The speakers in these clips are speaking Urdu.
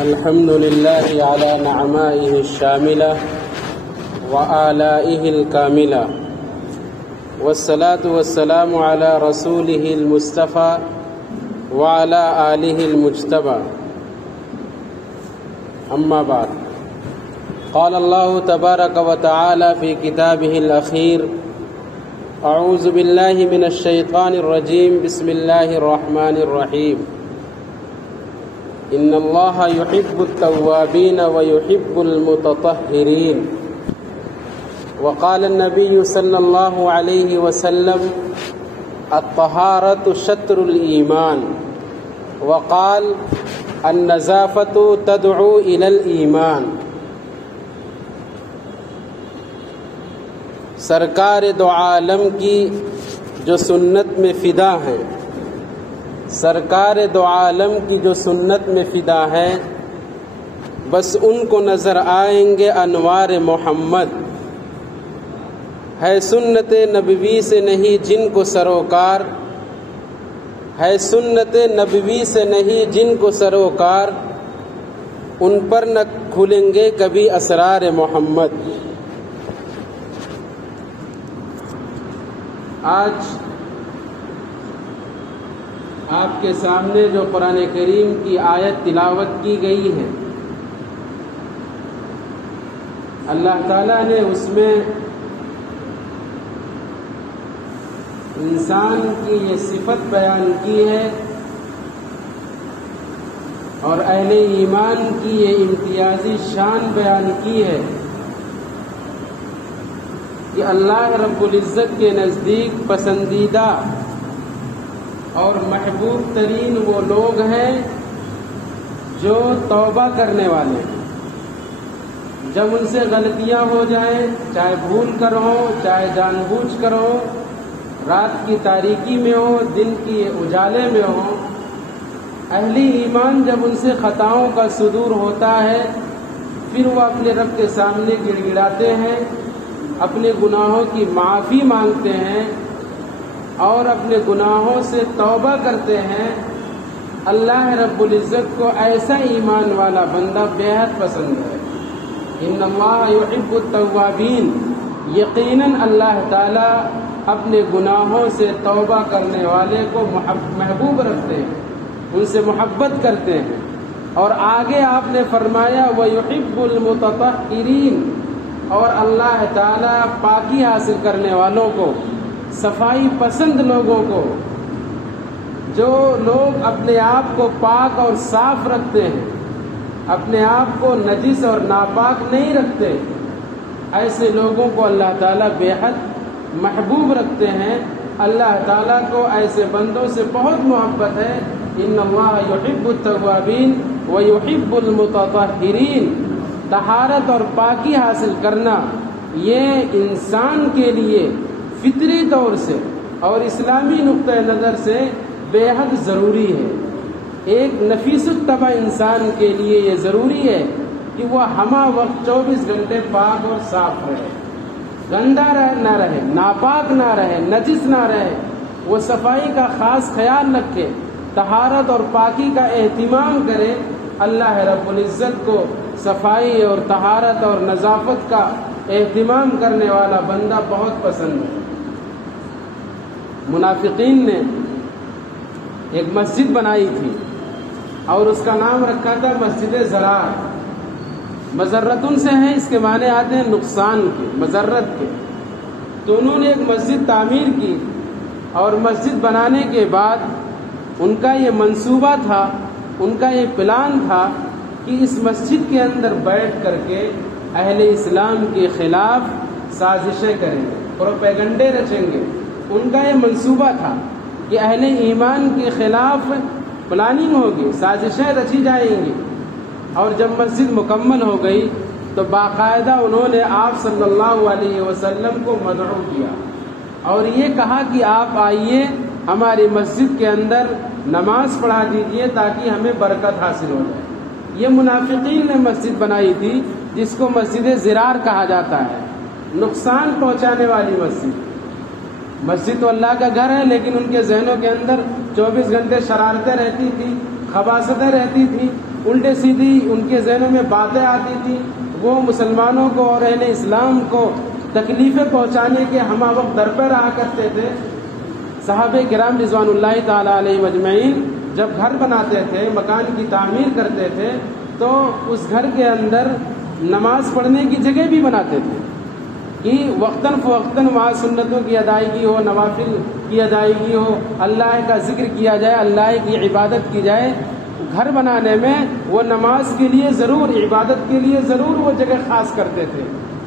الحمد لله على نعمائه الشاملة وآلائه الكاملة والصلاة والسلام على رسوله المصطفى وعلى آله المجتبى أما بعد قال الله تبارك وتعالى في كتابه الأخير أعوذ بالله من الشيطان الرجيم بسم الله الرحمن الرحيم إن الله يحب التوابين ويحب المتطهرين وقال النبي صلى الله عليه وسلم الطهارة شطر الإيمان وقال النظافة تدعو إلى الإيمان. سرکار دو عالم کی جو سنت میں فدا ہیں، سرکار دو عالم کی جو سنت میں فدا ہے، بس ان کو نظر آئیں گے انوار محمد. ہے سنت نبوی سے نہیں جن کو سروکار، ہے سنت نبوی سے نہیں جن کو سروکار، ان پر نہ کھلیں گے کبھی اسرار محمد. آج آپ کے سامنے جو قرآن کریم کی آیت تلاوت کی گئی ہے، اللہ تعالیٰ نے اس میں انسان کی یہ صفت بیان کی ہے اور اہل ایمان کی یہ امتیازی شان بیان کی ہے کہ اللہ رب العزت کے نزدیک پسندیدہ اور محبوب ترین وہ لوگ ہیں جو توبہ کرنے والے ہیں. جب ان سے غلطیاں ہو جائیں، چاہے بھول کر ہو چاہے جان بوجھ کر ہو، رات کی تاریکی میں ہو دن کی اجالے میں ہو، اہل ایمان جب ان سے خطاؤں کا صدور ہوتا ہے پھر وہ اپنے رب کے سامنے گڑ گڑاتے ہیں، اپنے گناہوں کی معافی مانگتے ہیں اور اپنے گناہوں سے توبہ کرتے ہیں. اللہ رب العزت کو ایسا ایمان والا بندہ بے حد پسند ہے. ان اللہ یحب التوابین، یقیناً اللہ تعالی اپنے گناہوں سے توبہ کرنے والے کو محبوب رکھتے ہیں، ان سے محبت کرتے ہیں. اور آگے آپ نے فرمایا وَيُحِبُّ الْمُتَطَهِّرِينَ، اور اللہ تعالیٰ پاکی حاصل کرنے والوں کو، صفائی پسند لوگوں کو، جو لوگ اپنے آپ کو پاک اور صاف رکھتے ہیں، اپنے آپ کو نجس اور ناپاک نہیں رکھتے، ایسے لوگوں کو اللہ تعالیٰ بے حد محبوب رکھتے ہیں. اللہ تعالیٰ کو ایسے بندوں سے بہت محبت ہے. ان اللہ یحب التوابین ویحب المتطہرین. طہارت اور پاکی حاصل کرنا یہ انسان کے لیے فطری طور سے اور اسلامی نقطۂ نظر سے بے حد ضروری ہے. ایک نفیس الطبع انسان کے لیے یہ ضروری ہے کہ وہ ہمہ وقت 24 گھنٹے پاک اور صاف رہے، گندا نہ رہے، ناپاک نہ رہے، نجس نہ رہے. وہ صفائی کا خاص خیال رکھے، طہارت اور پاکی کا اہتمام کرے. اللہ رب العزت کو صفائی اور طہارت اور نظافت کا اہتمام کرنے والا بندہ بہت پسند ہے. منافقین نے ایک مسجد بنائی تھی اور اس کا نام رکھا تھا مسجد ضرار. مضرتن سے ہیں، اس کے معنی آتے ہیں نقصان کے، مضرت کے. تو انہوں نے ایک مسجد تعمیر کی اور مسجد بنانے کے بعد ان کا یہ منصوبہ تھا، ان کا یہ پلان تھا کہ اس مسجد کے اندر بیٹھ کر کے اہل اسلام کے خلاف سازشیں کریں گے، پروپیگنڈے رچیں گے. ان کا یہ منصوبہ تھا کہ اہل ایمان کے خلاف پلاننگ ہوگی، سازشیں رچی جائیں گی. اور جب مسجد مکمل ہو گئی تو باقاعدہ انہوں نے آپ صلی اللہ علیہ وسلم کو مدعو کیا اور یہ کہا کہ آپ آئیے ہماری مسجد کے اندر نماز پڑھا دیجئے تاکہ ہمیں برکت حاصل ہو جائے. یہ منافقین نے مسجد بنائی تھی جس کو مسجد ضرار کہا جاتا ہے، نقصان پہنچانے والی مسجد. مسجد تو اللہ کا گھر ہے لیکن ان کے ذہنوں کے اندر 24 گھنٹے شرارتیں رہتی تھی، خباثتیں رہتی تھی. الٹے سیدھی ان کے ذہنوں میں باتیں آتی تھیں، وہ مسلمانوں کو اور اہل اسلام کو تکلیفیں پہنچانے کے ہمہ وقت در پہ رہا کرتے تھے۔ صحابہ کرام رضوان اللہ تعالی علیہ مجمعین جب گھر بناتے تھے، مکان کی تعمیر کرتے تھے، تو اس گھر کے اندر نماز پڑھنے کی جگہ بھی بناتے تھے کہ وقتاً فوقتاً وہاں سنتوں کی ادائیگی ہو، نوافل کی ادائیگی ہو، اللہ کا ذکر کیا جائے، اللہ کی عبادت کی جائے۔ گھر بنانے میں وہ نماز کے لیے ضرور، عبادت کے لیے ضرور وہ جگہ خاص کرتے تھے۔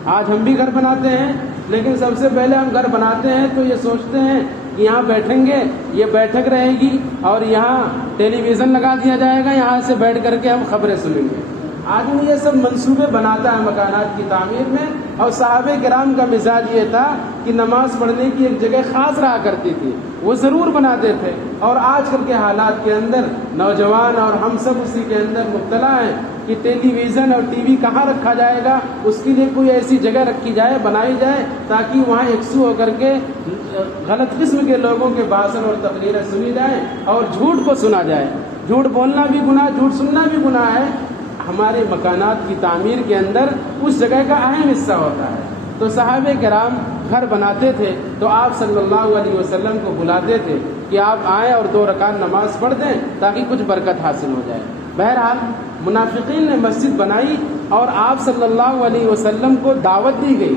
آج ہم بھی گھر بناتے ہیں، لیکن سب سے پہلے ہم گھر بناتے ہیں تو یہ سوچتے ہیں کہ یہاں بیٹھیں گے، یہ بیٹھک رہے گی اور یہاں ٹیلی ویژن لگا دیا جائے گا، یہاں سے بیٹھ کر کے ہم خبریں سنیں گے۔ آدمی یہ سب منصوبے بناتا ہے مکانات کی تعمیر میں، اور صحابہ کرام کا مزاج یہ تھا کہ نماز پڑھنے کی ایک جگہ خاص رہا کرتی تھی، وہ ضرور بناتے تھے۔ اور آج کل کے حالات کے اندر نوجوان اور ہم سب اسی کے اندر مبتلا ہیں کہ ٹیلی ویژن اور ٹی وی کہاں رکھا جائے گا، اس کے لیے کوئی ایسی جگہ رکھی جائے، بنائی جائے تاکہ وہاں یکسو ہو کر کے غلط قسم کے لوگوں کے بھاشن اور تقریریں سنی جائیں اور جھوٹ کو سنا جائے۔ جھوٹ بولنا بھی گناہ، جھوٹ سننا بھی گناہ ہے۔ ہمارے مکانات کی تعمیر کے اندر اس جگہ کا اہم حصہ ہوتا ہے۔ تو صحابہ کرام گھر بناتے تھے تو آپ صلی اللہ علیہ وسلم کو بلاتے تھے کہ آپ آئیں اور 2 رکعت نماز پڑھ دیں تاکہ کچھ برکت حاصل ہو جائے۔ بہرحال منافقین نے مسجد بنائی اور آپ صلی اللہ علیہ وسلم کو دعوت دی گئی،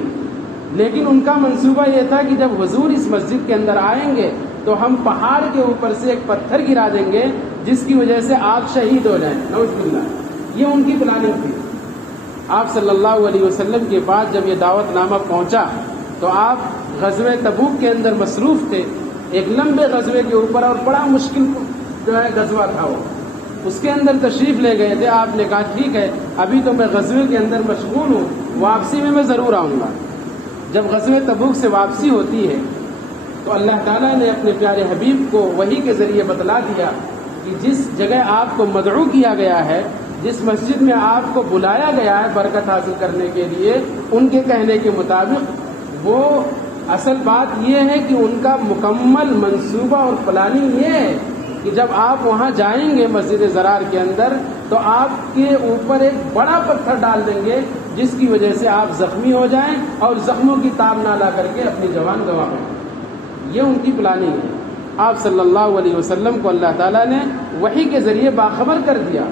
لیکن ان کا منصوبہ یہ تھا کہ جب حضور اس مسجد کے اندر آئیں گے تو ہم پہاڑ کے اوپر سے ایک پتھر گرا دیں گے جس کی وجہ سے آپ شہید ہو جائیں، نعوذ باللہ۔ یہ ان کی پلاننگ تھی۔ آپ صلی اللہ علیہ وسلم کے بعد جب یہ دعوت نامہ پہنچا تو آپ غزوہ تبوک کے اندر مصروف تھے، ایک لمبے غزوے کے اوپر، اور بڑا مشکل جو ہے غزوہ تھا، وہ اس کے اندر تشریف لے گئے تھے۔ آپ نے کہا ٹھیک ہے، ابھی تو میں غزوے کے اندر مشغول ہوں، واپسی میں ضرور آؤں گا۔ جب غزوہ تبوک سے واپسی ہوتی ہے تو اللہ تعالیٰ نے اپنے پیارے حبیب کو وحی کے ذریعے بتلا دیا کہ جس جگہ آپ کو مدعو کیا گیا ہے، جس مسجد میں آپ کو بلایا گیا ہے برکت حاصل کرنے کے لیے، ان کے کہنے کے مطابق وہ اصل بات یہ ہے کہ ان کا مکمل منصوبہ اور پلاننگ یہ ہے کہ جب آپ وہاں جائیں گے مسجد زرار کے اندر تو آپ کے اوپر ایک بڑا پتھر ڈال دیں گے جس کی وجہ سے آپ زخمی ہو جائیں اور زخموں کی تاب نہ لا کر کے اپنی جان گنوا بیٹھیں۔ یہ ان کی پلاننگ ہے۔ آپ صلی اللہ علیہ وسلم کو اللہ تعالیٰ نے وحی کے ذریعے باخبر کر دیا۔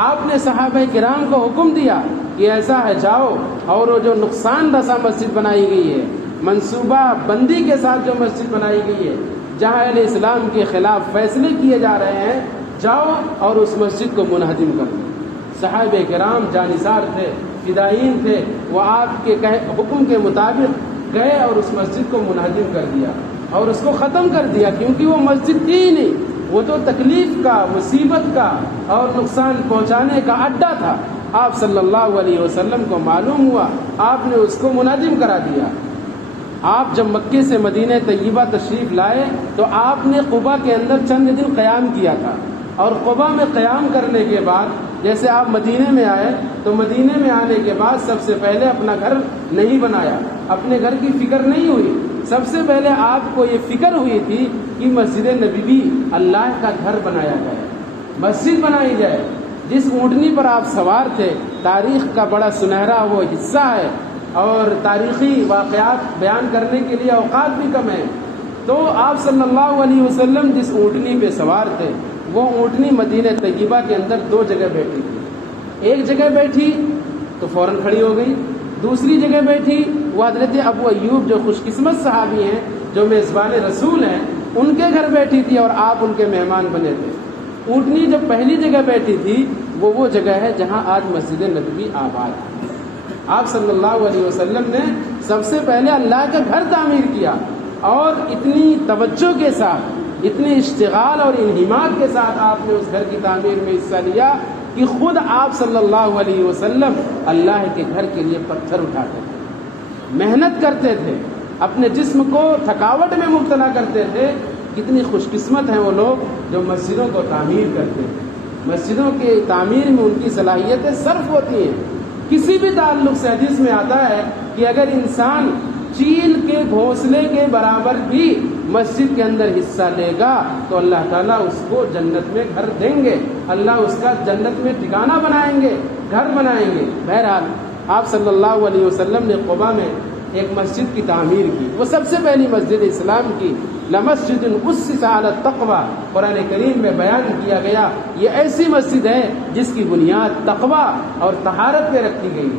آپ نے صحابہ کرام کو حکم دیا کہ ایسا ہے جاؤ اور وہ جو نقصان رسا مسجد بنائی گئی ہے، منصوبہ بندی کے ساتھ جو مسجد بنائی گئی ہے، جہاں اہل اسلام کے خلاف فیصلے کیے جا رہے ہیں، جاؤ اور اس مسجد کو منہدم کر دو۔ صحابہ کرام جانثار تھے، فدائین تھے، وہ آپ کے حکم کے مطابق گئے اور اس مسجد کو منہدم کر دیا اور اس کو ختم کر دیا، کیونکہ وہ مسجد تھی ہی نہیں، وہ تو تکلیف کا، مصیبت کا اور نقصان پہنچانے کا اڈا تھا۔ آپ صلی اللہ علیہ وسلم کو معلوم ہوا، آپ نے اس کو منہدم کرا دیا۔ آپ جب مکے سے مدینہ طیبہ تشریف لائے تو آپ نے قباء کے اندر چند دن قیام کیا تھا، اور قباء میں قیام کرنے کے بعد جیسے آپ مدینے میں آئے تو مدینے میں آنے کے بعد سب سے پہلے اپنا گھر نہیں بنایا، اپنے گھر کی فکر نہیں ہوئی۔ سب سے پہلے آپ کو یہ فکر ہوئی تھی کہ مسجد نبوی اللہ کا گھر بنایا جائے، مسجد بنائی جائے۔ جس اونٹنی پر آپ سوار تھے، تاریخ کا بڑا سنہرا وہ حصہ ہے اور تاریخی واقعات بیان کرنے کے لیے اوقات بھی کم ہیں۔ تو آپ صلی اللہ علیہ وسلم جس اونٹنی پہ سوار تھے، وہ اونٹنی مدینہ طیبہ کے اندر 2 جگہ بیٹھی تھی۔ ایک جگہ بیٹھی تو فوراً کھڑی ہو گئی، دوسری جگہ بیٹھی وہ حضرت ابو ایوب جو خوش قسمت صحابی ہیں، جو میزبان رسول ہیں، ان کے گھر بیٹھی تھی اور آپ ان کے مہمان بنے تھے۔ اونٹنی جو پہلی جگہ بیٹھی تھی وہ جگہ ہے جہاں آج مسجد نبوی آباد ہے۔ آپ صلی اللہ علیہ وسلم نے سب سے پہلے اللہ کا گھر تعمیر کیا، اور اتنی توجہ کے ساتھ، اتنے اشتغال اور انہماک کے ساتھ آپ نے اس گھر کی تعمیر میں حصہ لیا کہ خود آپ صلی اللہ علیہ وسلم اللہ کے گھر کے لیے پتھر اٹھاتے تھے، محنت کرتے تھے، اپنے جسم کو تھکاوٹ میں مبتلا کرتے تھے۔ کتنی خوش قسمت ہیں وہ لوگ جو مسجدوں کو تعمیر کرتے ہیں۔ مسجدوں کے تعمیر میں ان کی صلاحیتیں صرف ہوتی ہیں۔ کسی بھی تعلق سے حدیث میں آتا ہے کہ اگر انسان چیل کے گھونسلے کے برابر بھی مسجد کے اندر حصہ لے گا تو اللہ تعالیٰ اس کو جنت میں گھر دیں گے، اللہ اس کا جنت میں ٹھکانہ بنائیں گے، گھر بنائیں گے۔ بہرحال آپ صلی اللہ علیہ وسلم نے قباء میں ایک مسجد کی تعمیر کی، وہ سب سے پہلی مسجد اسلام کی۔ لمسجد اسس علی التقوی، قرآن کریم میں بیان کیا گیا یہ ایسی مسجد ہے جس کی بنیاد تقوی اور طہارت پہ رکھی گئی۔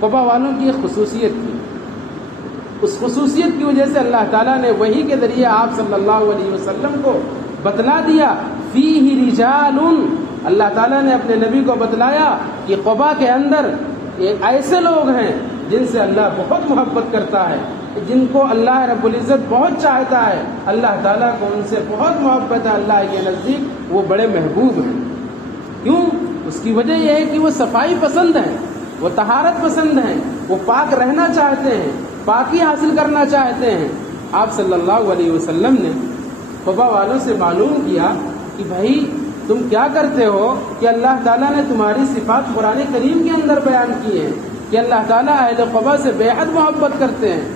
قباء والوں کی ایک خصوصیت تھی، اس خصوصیت کی وجہ سے اللہ تعالیٰ نے وحی کے ذریعے آپ صلی اللہ علیہ وسلم کو بتلا دیا، فیہ رجال، اللہ تعالیٰ نے اپنے نبی کو بتلایا کہ قباء کے اندر ایسے لوگ ہیں جن سے اللہ بہت محبت کرتا ہے، جن کو اللہ رب العزت بہت چاہتا ہے، اللہ تعالیٰ کو ان سے بہت محبت ہے، اللہ کے نزدیک وہ بڑے محبوب ہیں۔ کیوں؟ اس کی وجہ یہ ہے کہ وہ صفائی پسند ہیں، وہ طہارت پسند ہیں، وہ پاک رہنا چاہتے ہیں، پاکی حاصل کرنا چاہتے ہیں۔ آپ صلی اللہ علیہ وسلم نے قباء والوں سے معلوم کیا کہ بھائی تم کیا کرتے ہو کہ اللہ تعالیٰ نے تمہاری صفات قرآن کریم کے اندر بیان کی ہیں کہ اللہ تعالیٰ اہل قباء سے بے حد محبت کرتے ہیں۔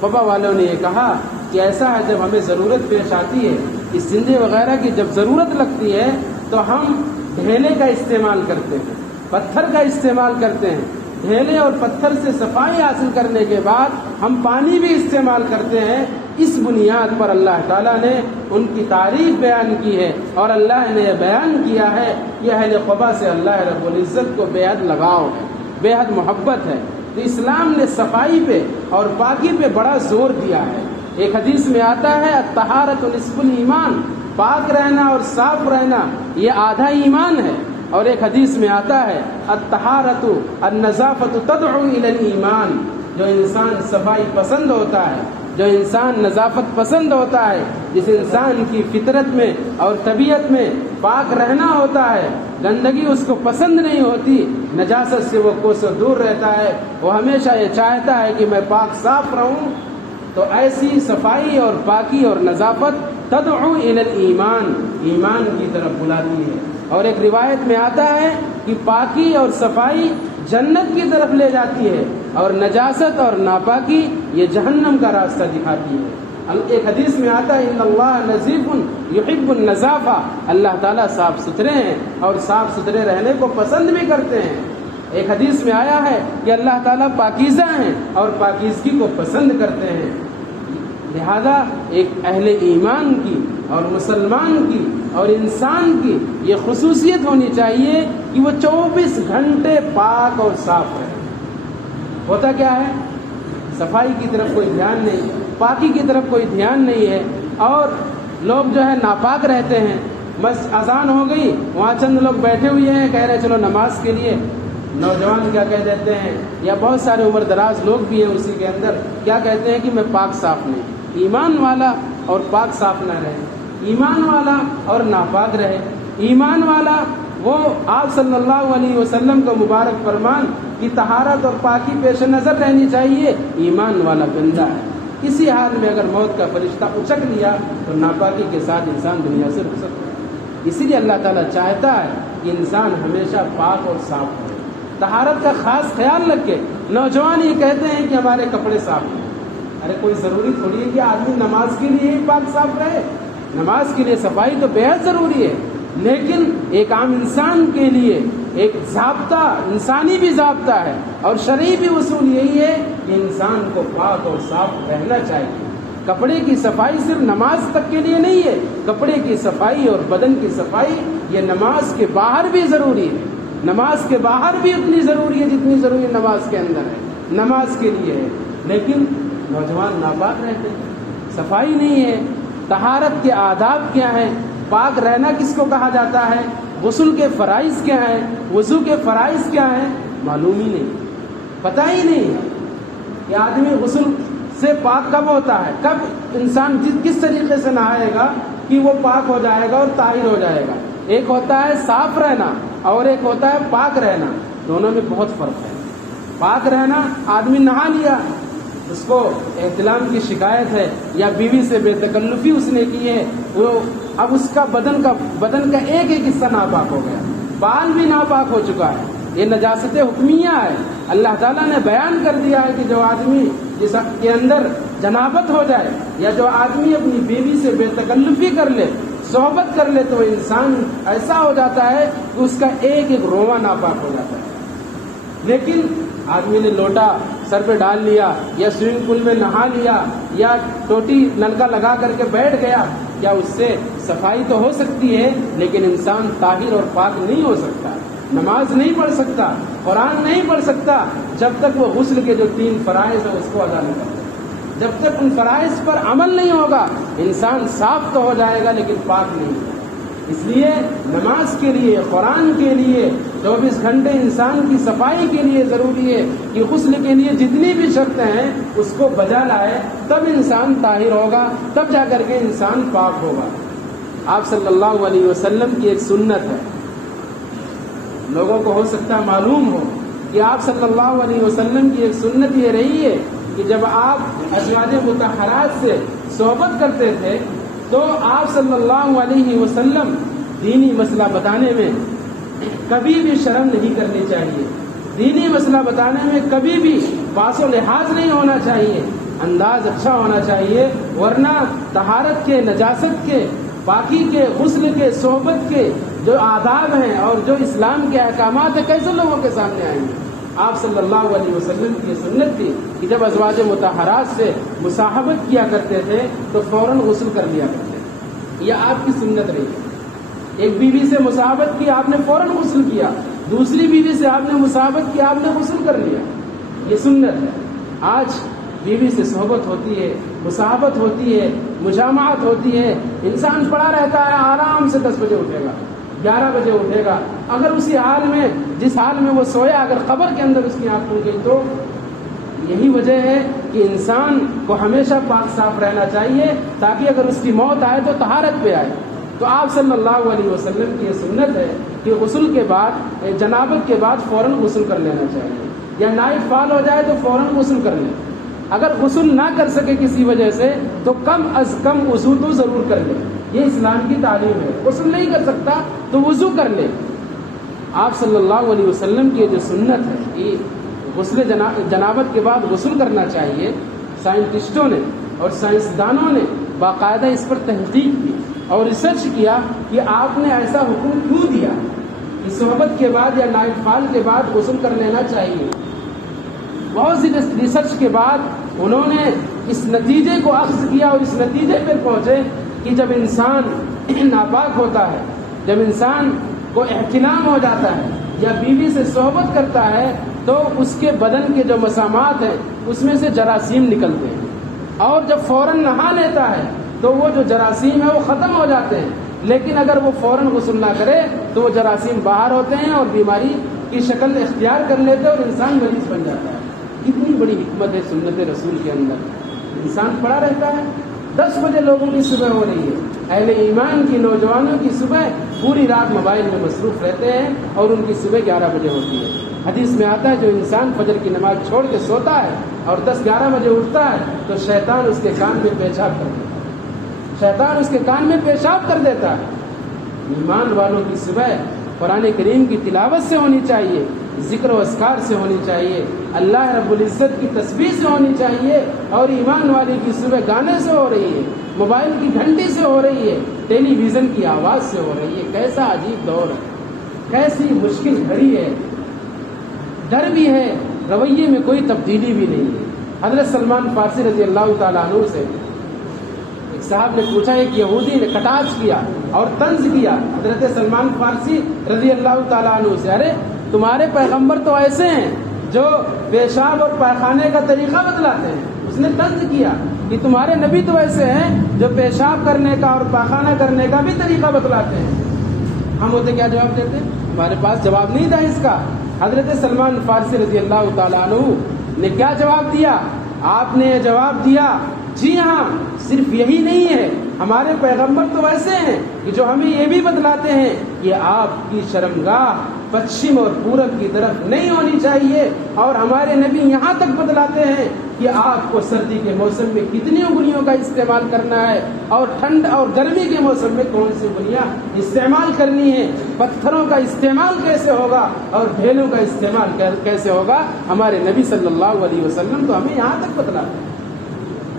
قباء والوں نے یہ کہا کہ ایسا ہے جب ہمیں ضرورت پیش آتی ہے، اس سنجے وغیرہ کی جب ضرورت لگتی ہے تو ہم ڈھیلے کا استعمال کرتے ہیں، پتھر کا استعمال کرتے ہیں، ڈھیلے اور پتھر سے صفائی حاصل کرنے کے بعد ہم پانی بھی استعمال کرتے ہیں۔ اس بنیاد پر اللہ تعالیٰ نے ان کی تعریف بیان کی ہے اور اللہ نے یہ بیان کیا ہے کہ اہل قباء سے اللہ رب العزت کو بے حد لگاؤ ہے، بے حد محبت ہے۔ تو اسلام نے صفائی پہ اور پاکی پہ بڑا زور دیا ہے۔ ایک حدیث میں آتا ہے الطہارۃ نصف الایمان، پاک رہنا اور صاف رہنا یہ آدھا ایمان ہے۔ اور ایک حدیث میں آتا ہے الطہارۃ النظافۃ تدعو الی الایمان، جو انسان صفائی پسند ہوتا ہے، جو انسان نظافت پسند ہوتا ہے، جس انسان کی فطرت میں اور طبیعت میں پاک رہنا ہوتا ہے، گندگی اس کو پسند نہیں ہوتی، نجاست سے وہ کوسوں دور رہتا ہے، وہ ہمیشہ یہ چاہتا ہے کہ میں پاک صاف رہوں، تو ایسی صفائی اور پاکی اور نظافت تدعو الی الایمان، ایمان کی طرف بلاتی ہے۔ اور ایک روایت میں آتا ہے کہ پاکی اور صفائی جنت کی طرف لے جاتی ہے اور نجاست اور ناپاکی یہ جہنم کا راستہ دکھاتی ہے۔ ایک حدیث میں آتا ہے ان اللہ نظیف یحب النظافہ، اللہ تعالیٰ صاف ستھرے ہیں اور صاف ستھرے رہنے کو پسند بھی کرتے ہیں۔ ایک حدیث میں آیا ہے کہ اللہ تعالیٰ پاکیزہ ہیں اور پاکیزگی کو پسند کرتے ہیں۔ لہذا ایک اہل ایمان کی اور مسلمان کی اور انسان کی یہ خصوصیت ہونی چاہیے کہ وہ 24 گھنٹے پاک اور صاف رہے۔ ہوتا کیا ہے؟ صفائی کی طرف کوئی دھیان نہیں، پاکی کی طرف کوئی دھیان نہیں ہے، اور لوگ جو ہے ناپاک رہتے ہیں۔ بس اذان ہو گئی، وہاں چند لوگ بیٹھے ہوئے ہیں، کہہ رہے چلو نماز کے لیے۔ نوجوان کیا کہہ دیتے ہیں، یا بہت سارے عمر دراز لوگ بھی ہیں اسی کے اندر، کیا کہتے ہیں کہ میں پاک صاف نہیں۔ ایمان والا اور پاک صاف نہ رہے، ایمان والا اور ناپاک رہے۔ ایمان والا وہ آپ صلی اللہ علیہ وسلم کا مبارک فرمان کہ طہارت اور پاکی پیش نظر رہنی چاہیے، ایمان والا بندہ ہے۔ کسی حال میں اگر موت کا فرشتہ اچک لیا تو ناپاکی کے ساتھ انسان دنیا سے رخصت ہے۔ اسی لیے اللہ تعالیٰ چاہتا ہے کہ انسان ہمیشہ پاک اور صاف رہے، طہارت کا خاص خیال رکھے۔ نوجوان یہ کہتے ہیں کہ ہمارے کپڑے صاف ہیں، ارے کوئی ضروری تھوڑی ہے کہ آدمی نماز کے لیے ہی پاک صاف رہے۔ نماز کے لیے صفائی تو بے حد ضروری ہے، لیکن ایک عام انسان کے لیے ایک ضابطہ، انسانی بھی ضابطہ ہے اور شرعی بھی اصول یہی ہے کہ انسان کو پاک اور صاف رہنا چاہیے۔ کپڑے کی صفائی صرف نماز تک کے لیے نہیں ہے، کپڑے کی صفائی اور بدن کی صفائی یہ نماز کے باہر بھی ضروری ہے۔ نماز کے باہر بھی اتنی ضروری ہے جتنی ضروری نماز کے اندر ہے، نماز کے لیے ہے۔ لیکن نوجوان ناپاک رہتے ہیں، صفائی نہیں ہے۔ طہارت کے آداب کیا ہیں؟ پاک رہنا کس کو کہا جاتا ہے؟ غسل کے فرائض کیا ہیں؟ وضو کے فرائض کیا ہیں؟ معلوم ہی نہیں، پتہ ہی نہیں ہے کہ آدمی غسل سے پاک کب ہوتا ہے، کب انسان کس طریقے سے نہائے گا کہ وہ پاک ہو جائے گا اور طاہر ہو جائے گا۔ ایک ہوتا ہے صاف رہنا اور ایک ہوتا ہے پاک رہنا، دونوں میں بہت فرق ہے۔ پاک رہنا، آدمی نہا لیا، اس کو احتلام کی شکایت ہے یا بیوی سے بے تکلفی اس نے کی ہے، وہ اب اس کا بدن کا ایک ایک حصہ ناپاک ہو گیا، بال بھی ناپاک ہو چکا ہے، یہ نجاست حکمیہ ہے. اللہ تعالیٰ نے بیان کر دیا ہے کہ جو آدمی جس کے اندر جنابت ہو جائے یا جو آدمی اپنی بیوی سے بے تکلفی کر لے, صحبت کر لے, تو انسان ایسا ہو جاتا ہے کہ اس کا ایک ایک روواں ناپاک ہو جاتا ہے. لیکن آدمی نے لوٹا سر پہ ڈال لیا یا سوئمنگ پول میں نہا لیا یا ٹوٹی نلکا لگا کر کے بیٹھ گیا, کیا اس سے صفائی تو ہو سکتی ہے, لیکن انسان طاہر اور پاک نہیں ہو سکتا. نماز نہیں پڑھ سکتا, قرآن نہیں پڑھ سکتا جب تک وہ غسل کے جو 3 فرائض ہیں اس کو ادا نہیں کرتا. جب تک ان فرائض پر عمل نہیں ہوگا انسان صاف تو ہو جائے گا لیکن پاک نہیں ہوگا. اس لیے نماز کے لیے, قرآن کے لیے 24 گھنٹے انسان کی صفائی کے لیے ضروری ہے کہ غسل کے لیے جتنی بھی شرطیں ہیں اس کو بجا لائے, تب انسان طاہر ہوگا, تب جا کر کے انسان پاک ہوگا. آپ صلی اللہ علیہ وسلم کی ایک سنت ہے, لوگوں کو ہو سکتا ہے معلوم ہو کہ آپ صلی اللہ علیہ وسلم کی ایک سنت یہ رہی ہے کہ جب آپ ازواج مطہرات سے صحبت کرتے تھے تو آپ صلی اللہ علیہ وسلم دینی مسئلہ بتانے میں کبھی بھی شرم نہیں کرنی چاہیے, دینی مسئلہ بتانے میں کبھی بھی باس و لحاظ نہیں ہونا چاہیے, انداز اچھا ہونا چاہیے, ورنہ طہارت کے, نجاست کے, پاکی کے, غسل کے, صحبت کے جو آداب ہیں اور جو اسلام کے احکامات ہیں کیسے لوگوں کے سامنے آئیں گے. آپ صلی اللہ علیہ وسلم کی سنت تھی کہ جب ازواج مطہرات سے مصاحبت کیا کرتے تھے تو فوراً غسل کر لیا کرتے تھے. یہ آپ کی سنت رہی. ایک بیوی سے مصاحبت کی, آپ نے فوراً غسل کیا. دوسری بیوی سے آپ نے مصاحبت کی, آپ نے غسل کر لیا. یہ سنت ہے. آج بیوی سے صحبت ہوتی ہے, مصاحبت ہوتی ہے, مجامعت ہوتی ہے, انسان پڑا رہتا ہے, آرام سے 10 بجے اٹھے گا, 11 بجے اٹھے گا. اگر اسی حال میں جس حال میں وہ سویا اگر قبر کے اندر اس کی آنکھ کھل گئی تو یہی وجہ ہے کہ انسان کو ہمیشہ پاک صاف رہنا چاہیے تاکہ اگر اس کی موت آئے تو طہارت پہ آئے. تو آپ صلی اللہ علیہ وسلم کی یہ سنت ہے کہ غسل کے بعد, جنابت کے بعد فوراً غسل کر لینا چاہیے, یا نائٹ فال ہو جائے تو فوراً غسل کر لیں. اگر غسل نہ کر سکے کسی وجہ سے تو کم از کم وضو تو ضرور کر لے. یہ اسلام کی تعلیم ہے. غسل نہیں کر سکتا تو وضو کر لے. آپ صلی اللہ علیہ وسلم کی جو سنت ہے کہ غسل جنابت کے بعد غسل کرنا چاہیے, سائنٹسٹوں نے اور سائنسدانوں نے باقاعدہ اس پر تحقیق کی اور ریسرچ کیا کہ آپ نے ایسا حکم کیوں دیا کہ صحبت کے بعد یا نائٹ فال کے بعد غسل کر لینا چاہیے. بہت سی ریسرچ کے بعد انہوں نے اس نتیجے کو اخذ کیا اور اس نتیجے پر پہنچے کہ جب انسان ناپاک ہوتا ہے, جب انسان کو احتلام ہو جاتا ہے یا بیوی سے صحبت کرتا ہے تو اس کے بدن کے جو مسامات ہیں اس میں سے جراثیم نکلتے ہیں, اور جب فوراً نہا لیتا ہے تو وہ جو جراثیم ہے وہ ختم ہو جاتے ہیں. لیکن اگر وہ فوراً غسل نہ کرے تو وہ جراثیم باہر ہوتے ہیں اور بیماری کی شکل اختیار کر لیتے ہیں اور انسان مریض بن جاتا ہے. کتنی بڑی حکمت ہے سنت رسول کے اندر. انسان پڑا رہتا ہے, 10 بجے لوگوں کی صبح ہو رہی ہے, اہل ایمان کی, نوجوانوں کی صبح پوری رات موبائل میں مصروف رہتے ہیں اور ان کی صبح 11 بجے ہوتی ہے. حدیث میں آتا ہے جو انسان فجر کی نماز چھوڑ کے سوتا ہے اور 10-11 بجے اٹھتا ہے تو شیطان اس کے کان میں پیشاب کر دیتا ہے, شیطان اس کے کان میں پیشاب کر دیتا ہے. ایمان والوں کی صبح قرآن کریم کی تلاوت سے ہونی چاہیے, ذکر و اذکار سے ہونی چاہیے, اللہ رب العزت کی تسبیح سے ہونی چاہیے. اور ایمان والی کی صبح گانے سے ہو رہی ہے, موبائل کی گھنٹی سے ہو رہی ہے, ٹیلی ویژن کی آواز سے ہو رہی ہے. کیسا عجیب دور ہے, کیسی مشکل گھڑی ہے. ڈر بھی ہے, رویے میں کوئی تبدیلی بھی نہیں ہے. حضرت سلمان فارسی رضی اللہ تعالیٰ عنہ سے ایک صاحب نے پوچھا, ایک یہودی نے کٹاچ کیا اور طنز کیا حضرت سلمان فارسی رضی اللہ تعالیٰ عنہ سے, ارے تمہارے پیغمبر تو ایسے ہیں جو پیشاب اور پائخانے کا طریقہ بتلاتے ہیں. اس نے طنز کیا کہ تمہارے نبی تو ایسے ہیں جو پیشاب کرنے کا اور پائخانہ کرنے کا بھی طریقہ بتلاتے ہیں. ہم ہوتے کیا جواب دیتے؟ ہمارے پاس جواب نہیں تھا اس کا. حضرت سلمان فارسی رضی اللہ تعالیٰ عنہ نے کیا جواب دیا؟ آپ نے جواب دیا, جی ہاں, صرف یہی نہیں ہے, ہمارے پیغمبر تو ایسے ہیں کہ جو ہمیں یہ بھی بتلاتے ہیں کہ آپ کی شرمگاہ پچھم اور پورب کی طرف نہیں ہونی چاہیے، اور ہمارے نبی یہاں تک بتلاتے ہیں کہ آپ کو سردی کے موسم میں کتنی انگلیوں کا استعمال کرنا ہے، اور ٹھنڈ اور گرمی کے موسم میں کون سی انگلیاں استعمال کرنی ہے، پتھروں کا استعمال کیسے ہوگا اور ڈھیلوں کا استعمال کیسے ہوگا۔ ہمارے نبی صلی اللہ علیہ وسلم تو ہمیں یہاں تک بتلاتے ہیں۔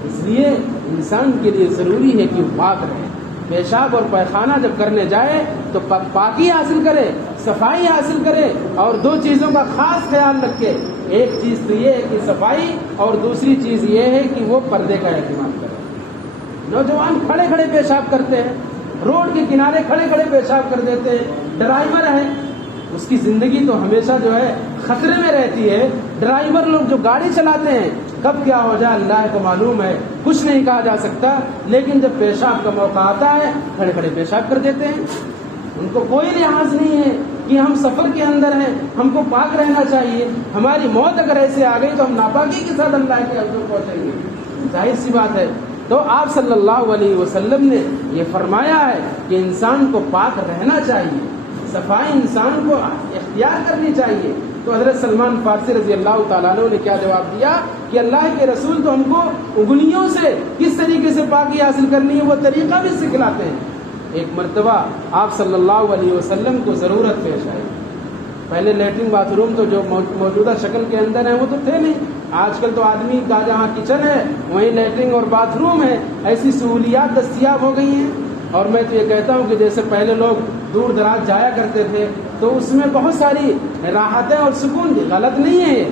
اس لیے انسان کے لیے ضروری ہے کہ وہ پاک رہے، پیشاب اور پیخانہ جب کرنے جائے تو پاکی حاصل کرے، صفائی حاصل کرے، اور دو چیزوں کا خاص خیال رکھے۔ ایک چیز تو یہ ہے کہ صفائی، اور دوسری چیز یہ ہے کہ وہ پردے کا اہتمام کرے۔ نوجوان کھڑے کھڑے پیشاب کرتے ہیں، روڈ کے کنارے کھڑے کھڑے پیشاب کر دیتے ہیں۔ ڈرائیور ہے، اس کی زندگی تو ہمیشہ جو ہے خطرے میں رہتی ہے۔ ڈرائیور لوگ جو گاڑی چلاتے ہیں، کب کیا ہو جائے اللہ کو معلوم ہے، کچھ نہیں کہا جا سکتا، لیکن جب پیشاب کا موقع آتا ہے کھڑے کھڑے پیشاب کر دیتے ہیں۔ ان کو کوئی لحاظ نہیں ہے کہ ہم سفر کے اندر ہیں، ہم کو پاک رہنا چاہیے، ہماری موت اگر ایسے آ گئی تو ہم ناپاکی کے ساتھ اللہ کے حضور پہنچیں گے، ظاہر سی بات ہے۔ تو آپ صلی اللہ علیہ وسلم نے یہ فرمایا ہے کہ انسان کو پاک رہنا چاہیے، صفائی انسان کو اختیار کرنی چاہیے۔ تو حضرت سلمان فارسی رضی اللہ تعالیٰ عنہ نے کیا جواب دیا کہ اللہ کے رسول تو ہم کو انگلیوں سے کس طریقے سے پاکی حاصل کرنی ہے وہ طریقہ بھی سکھلاتے ہیں۔ ایک مرتبہ آپ صلی اللہ علیہ وسلم کو ضرورت پیش آئی۔ پہلے لیٹرن باتھ روم تو جو موجودہ شکل کے اندر ہیں وہ تو تھے نہیں، آج کل تو آدمی کا جہاں کچن ہے وہیں لیٹرن اور باتھ روم ہے، ایسی سہولیات دستیاب ہو گئی ہیں۔ اور میں تو یہ کہتا ہوں کہ جیسے پہلے لوگ دور دراز جایا کرتے تھے تو اس میں بہت ساری راحتیں اور سکون، غلط نہیں ہے،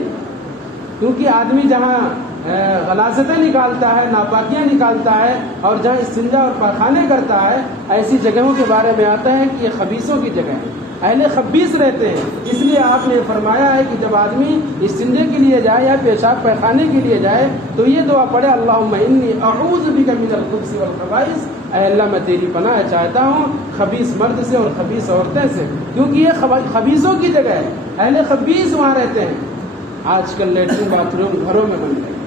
کیونکہ آدمی جہاں غلاظتیں نکالتا ہے، ناپاکیاں نکالتا ہے، اور جہاں استنجا اور پاخانے کرتا ہے، ایسی جگہوں کے بارے میں آتا ہے کہ یہ خبیثوں کی جگہ ہے، اہل خبیث رہتے ہیں۔ اس لیے آپ نے فرمایا ہے کہ جب آدمی استنجے کے لیے جائے یا پیشاب پیخانے کے لیے جائے تو یہ دعا پڑھے، اللہم انی اعوذ بک من الخبث والخبائث، اے اللہ میں تیری پناہ چاہتا ہوں خبیث مرد سے اور خبیث عورتیں سے، کیونکہ یہ خبیثوں کی جگہ ہے، اہل خبیث وہاں رہتے ہیں۔ آج کل لیٹرن باتھ روم گھروں میں بن گئے،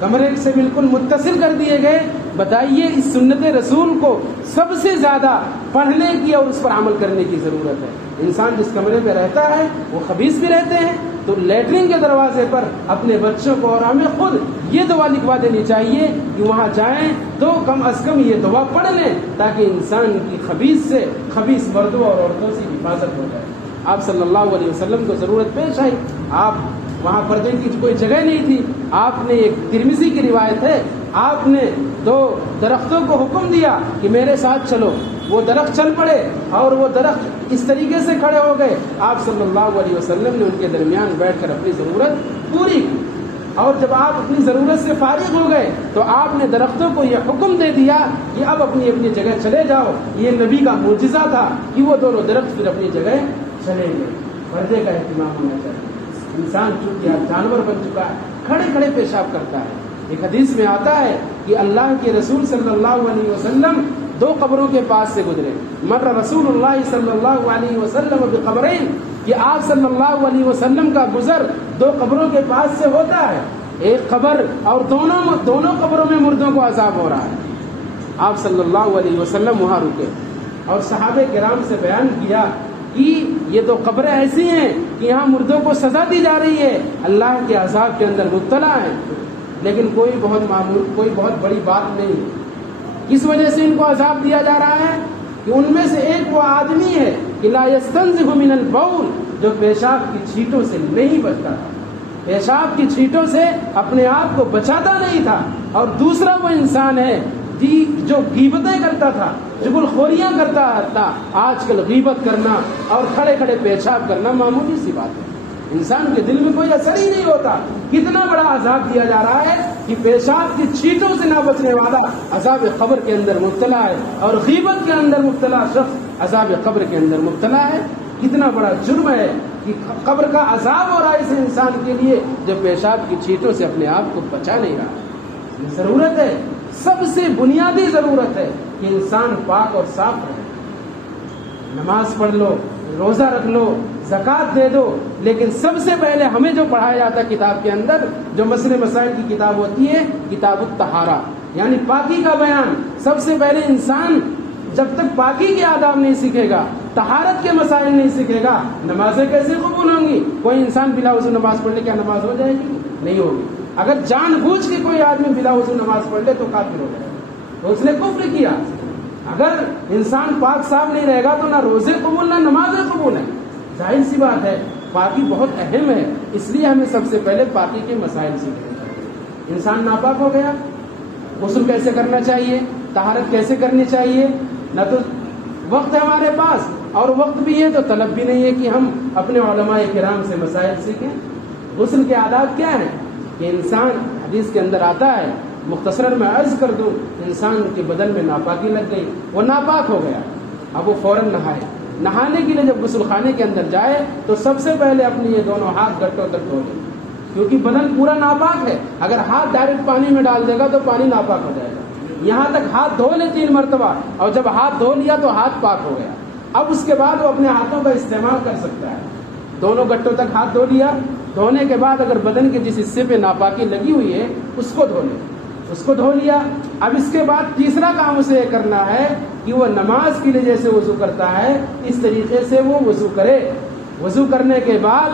کمرے سے بالکل متصل کر دیے گئے۔ بتائیے اس سنت رسول کو سب سے زیادہ پڑھنے کی اور اس پر عمل کرنے کی ضرورت ہے۔ انسان جس کمرے میں رہتا ہے وہ خبیث بھی رہتے ہیں، تو لیٹرین کے دروازے پر اپنے بچوں کو اور ہمیں خود یہ دعا لکھوا دینی چاہیے کہ وہاں جائیں تو کم از کم یہ دعا پڑھ لیں، تاکہ انسان کی خبیث سے، خبیث مردوں اور عورتوں سے حفاظت ہو جائے۔ آپ صلی اللہ علیہ وسلم کو ضرورت پیش آئی، آپ وہاں پردے کی کوئی جگہ نہیں تھی، آپ نے ایک ترمذی کی روایت ہے، آپ نے دو درختوں کو حکم دیا کہ میرے ساتھ چلو، وہ درخت چل پڑے اور وہ درخت اس طریقے سے کھڑے ہو گئے، آپ صلی اللہ علیہ وسلم نے ان کے درمیان بیٹھ کر اپنی ضرورت پوری کی، اور جب آپ اپنی ضرورت سے فارغ ہو گئے تو آپ نے درختوں کو یہ حکم دے دیا کہ اب اپنی اپنی جگہ چلے جاؤ۔ یہ نبی کا معجزہ تھا کہ وہ دونوں درخت پھر اپنی جگہ چلے گئے۔ پردے کا اہتمام ہونا چاہیے۔ انسان چونکہ اب جانور بن چکا ہے، کھڑے کھڑے پیشاب کرتا ہے۔ ایک حدیث میں آتا ہے کہ اللہ کے رسول صلی اللہ علیہ وسلم دو قبروں کے پاس سے گزرے، مر رسول اللہ صلی اللہ علیہ وسلم بقبرین، کہ آپ صلی اللہ علیہ وسلم کا گزر دو قبروں کے پاس سے ہوتا ہے، ایک قبر اور دونوں قبروں میں مردوں کو عذاب ہو رہا ہے۔ آپ صلی اللہ علیہ وسلم وہاں رکے اور صحابہ کرام سے بیان کیا کہ یہ دو قبریں ایسی ہیں کہ یہاں مردوں کو سزا دی جا رہی ہے، اللہ کے عذاب کے اندر مبتلا ہیں، لیکن کوئی بہت بڑی بات نہیں۔ کس وجہ سے ان کو عذاب دیا جا رہا ہے؟ کہ ان میں سے ایک وہ آدمی ہے کہ لا یستنزہ من البول، جو پیشاب کی چھینٹوں سے نہیں بچتا تھا، پیشاب کی چھینٹوں سے اپنے آپ کو بچاتا نہیں تھا، اور دوسرا وہ انسان ہے جو غیبتیں کرتا تھا، چغلخوریاں کرتا تھا۔ آج کل غیبت کرنا اور کھڑے کھڑے پیشاب کرنا معمولی سی بات ہے، انسان کے دل میں کوئی اثر ہی نہیں ہوتا۔ کتنا بڑا عذاب دیا جا رہا ہے کہ پیشاب کی چھینٹوں سے نہ بچنے والا عذاب قبر کے اندر مبتلا ہے، اور غیبت کے اندر مبتلا شخص عذاب قبر کے اندر مبتلا ہے۔ کتنا بڑا جرم ہے کہ قبر کا عذاب ہو رہا ہے اس انسان کے لیے جو پیشاب کی چھینٹوں سے اپنے آپ کو بچا نہیں رہا۔ ضرورت ہے، سب سے بنیادی ضرورت ہے کہ انسان پاک اور صاف رہے۔ نماز پڑھ لو، روزہ رکھ لو، زکوٰۃ دے دو، لیکن سب سے پہلے ہمیں جو پڑھایا جاتا ہے کتاب کے اندر، جو مسئلے مسائل کی کتاب ہوتی ہے، کتاب الطہارہ، یعنی پاکی کا بیان۔ سب سے پہلے انسان جب تک پاکی کے آداب نہیں سیکھے گا طہارت کے مسائل نہیں سیکھے گا نمازیں کیسے قبول ہوں گی؟ کوئی انسان بلا وضو نماز پڑھ لے کیا نماز ہو جائے گی؟ نہیں ہوگی۔ اگر جان بوجھ کے کوئی آدمی بلا وضو نماز پڑھ لے تو کافر ہو جائے گا، تو اس نے کفر کیا۔ اگر انسان پاک صاف نہیں رہے گا تو نہ روزے قبول نہ نمازیں قبول ہیں۔ ظاہر سی بات ہے، پاکی بہت اہم ہے، اس لیے ہمیں سب سے پہلے پاکی کے مسائل سیکھنے چاہیے۔ انسان ناپاک ہو گیا، غسل کیسے کرنا چاہیے، طہارت کیسے کرنی چاہیے؟ نہ تو وقت ہے ہمارے پاس، اور وقت بھی ہے تو طلب بھی نہیں ہے کہ ہم اپنے علماء کرام سے مسائل سیکھیں۔ غسل کے آداب کیا ہیں کہ انسان، حدیث کے اندر آتا ہے، مختصراً میں عرض کر دوں، انسان کے بدن میں ناپاکی لگ گئی، وہ ناپاک ہو گیا، اب وہ فوراً نہائے۔ نہانے کے لیے جب غسل خانے کے اندر جائے تو سب سے پہلے اپنے یہ دونوں ہاتھ گٹوں تک دھو لے، کیونکہ بدن پورا ناپاک ہے۔ اگر ہاتھ ڈائریکٹ پانی میں ڈال دے گا تو پانی ناپاک ہو جائے گا۔ یہاں تک ہاتھ دھو لے 3 مرتبہ، اور جب ہاتھ دھو لیا تو ہاتھ پاک ہو گیا۔ اب اس کے بعد وہ اپنے ہاتھوں کا استعمال کر سکتا ہے۔ دونوں گٹوں تک ہاتھ دھو لیا، دھونے کے بعد اگر بدن کے جس حصے پہ ناپاکی لگی ہوئی ہے اس کو دھو لے، اس کو دھو لیا۔ اب اس کے بعد تیسرا کام اسے یہ کرنا ہے کہ وہ نماز کے لیے جیسے وضو کرتا ہے اس طریقے سے وہ وضو کرے۔ وضو کرنے کے بعد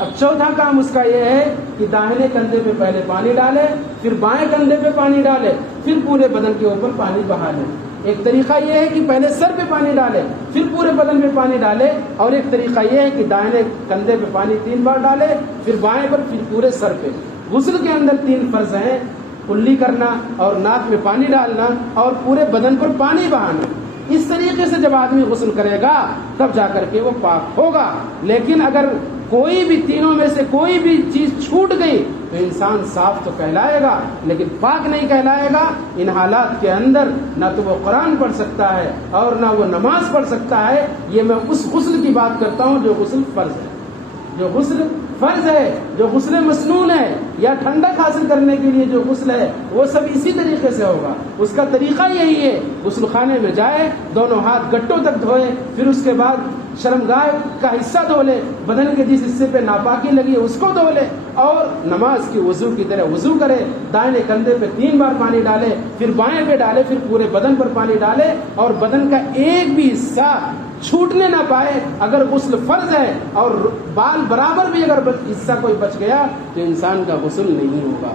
اب چوتھا کام اس کا یہ ہے کہ داہنے کندھے پہ پہلے پانی ڈالے، پھر بائیں کندھے پہ پانی ڈالے، پھر پورے بدن کے اوپر پانی بہا لے۔ ایک طریقہ یہ ہے کہ پہلے سر پہ پانی ڈالے، پھر پورے بدن پہ پانی ڈالے، اور ایک طریقہ یہ ہے کہ دائیں کندھے پہ پانی 3 بار ڈالے، پھر بائیں پر، پھر پورے سر پہ۔ غسل کے اندر 3 فرض ہیں، کلی کرنا اور ناک میں پانی ڈالنا اور پورے بدن پر پانی بہانا۔ اس طریقے سے جب آدمی غسل کرے گا تب جا کر کے وہ پاک ہوگا۔ لیکن اگر کوئی بھی تینوں میں سے کوئی بھی چیز چھوٹ گئی تو انسان صاف تو کہلائے گا لیکن پاک نہیں کہلائے گا۔ ان حالات کے اندر نہ تو وہ قرآن پڑھ سکتا ہے اور نہ وہ نماز پڑھ سکتا ہے۔ یہ میں اس غسل کی بات کرتا ہوں جو غسل فرض ہے، جو غسل فرض ہے، جو غسل مسنون ہے، یا ٹھنڈک حاصل کرنے کے لیے جو غسل ہے وہ سب اسی طریقے سے ہوگا۔ اس کا طریقہ یہی ہے، غسل خانے میں جائے، دونوں ہاتھ گٹوں تک دھوئے، پھر اس کے بعد شرمگاہ کا حصہ دھو لے، بدن کے جس حصے پہ ناپاکی لگی ہے اس کو دھو لے، اور نماز کی وضو کی طرح وضو کرے۔ دائیں کندھے پہ 3 بار پانی ڈالے، پھر بائیں پہ ڈالے، پھر پورے بدن پر پانی ڈالے، اور بدن کا ایک بھی حصہ چھوٹنے نہ پائے۔ اگر غسل فرض ہے اور بال برابر بھی اگر حصہ کوئی بچ گیا تو انسان کا غسل نہیں ہوگا۔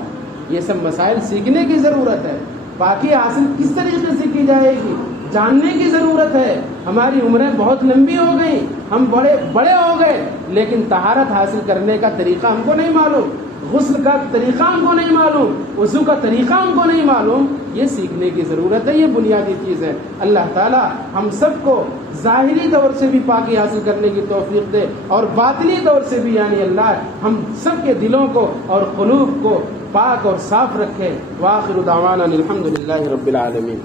یہ سب مسائل سیکھنے کی ضرورت ہے۔ پاکی حاصل کس طریقے سے کی جائے گی جاننے کی ضرورت ہے۔ ہماری عمریں بہت لمبی ہو گئی، ہم بڑے ہو گئے، لیکن طہارت حاصل کرنے کا طریقہ ہم کو نہیں معلوم، غسل کا طریقہ ہم کو نہیں معلوم، وضو کا طریقہ ہم کو نہیں معلوم۔ یہ سیکھنے کی ضرورت ہے، یہ بنیادی چیز ہے۔ اللہ تعالی ہم سب کو ظاہری طور سے بھی پاکی حاصل کرنے کی توفیق دے اور باطنی طور سے بھی، یعنی اللہ ہم سب کے دلوں کو اور قلوب کو پاک اور صاف رکھے۔ وآخر دعوانا الحمد للہ رب العالمین۔